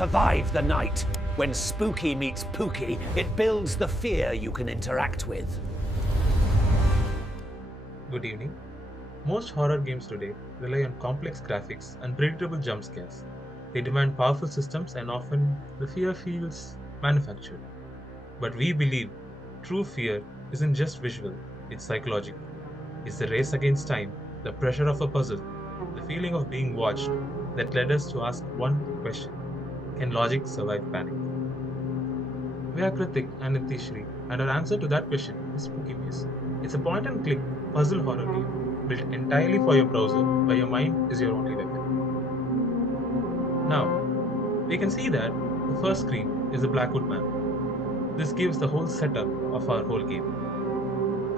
survive the night. When spooky meets pooky, it builds the fear you can interact with. Good evening. Most horror games today rely on complex graphics and predictable jump scares. They demand powerful systems and often the fear feels manufactured. But we believe true fear isn't just visual, it's psychological. It's the race against time, the pressure of a puzzle, the feeling of being watched that led us to ask one question: can logic survive panic? We are Kritik and Nitishri, and our answer to that question is Spooky Maze. It's a point and click puzzle horror game built entirely for your browser where your mind is your only weapon. Now, we can see that the first screen is the Blackwood Man. This gives the whole setup of our whole game.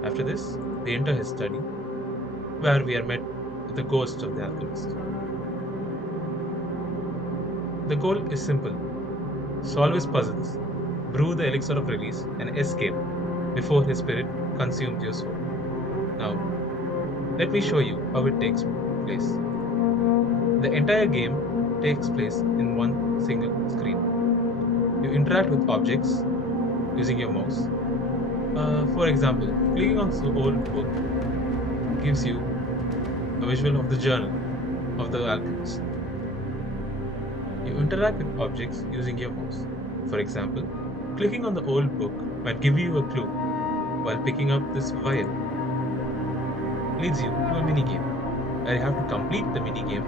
After this, we enter his study, where we are met with the ghost of the Alchemist. The goal is simple: solve his puzzles, brew the Elixir of release, and escape before his spirit consumes your soul. Now, let me show you how it takes place. The entire game takes place in one single screen. You interact with objects using your mouse. For example, clicking on the old book gives you a visual of the journal of the alchemist. You interact with objects using your mouse. For example, clicking on the old book might give you a clue, while picking up this vial leads you to a mini game where you have to complete the mini game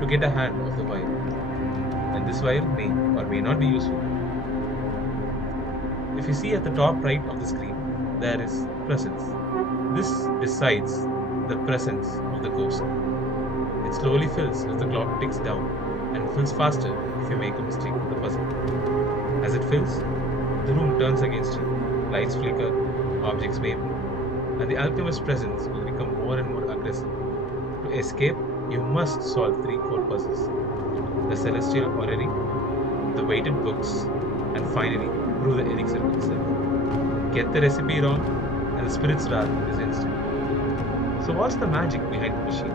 to get a hand of the vial. And this vial may or may not be useful. If you see at the top right of the screen, there is presence. This decides the presence of the ghost. It slowly fills as the clock ticks down and fills faster if you make a mistake with the puzzle. As it fills, the room turns against you, lights flicker, objects wave, and the alchemist's presence will become more and more aggressive. To escape, you must solve 3 core puzzles: the Celestial Orrery, the weighted books, and finally, brew the Elixir itself. Get the recipe wrong, and the spirit's wrath is instant. So what's the magic behind the machine?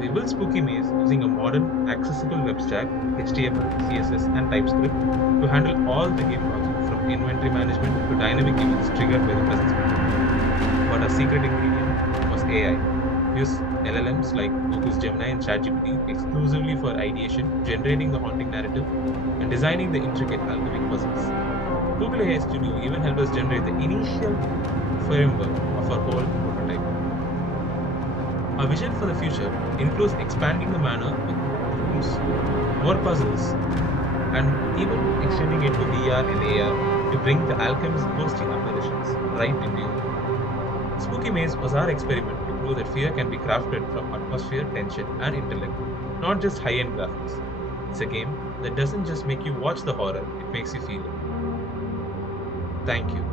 We built Spooky Maze using a modern, accessible web stack, HTML, CSS, and TypeScript to handle all the game logic, from inventory management to dynamic events triggered by the presence method. But our secret ingredient was AI. We use LLMs like Google's Gemini and ChatGPT exclusively for ideation, generating the haunting narrative, and designing the intricate alchemic puzzles. Google AI Studio even helped us generate the initial framework of our whole prototype. Our vision for the future includes expanding the manor with rooms, more puzzles, and even extending it to VR and AR to bring the Alchemist ghostly apparitions right into you. Spooky Maze was our experiment to prove that fear can be crafted from atmosphere, tension, and intellect, not just high-end graphics. It's a game that doesn't just make you watch the horror, it makes you feel it. Thank you.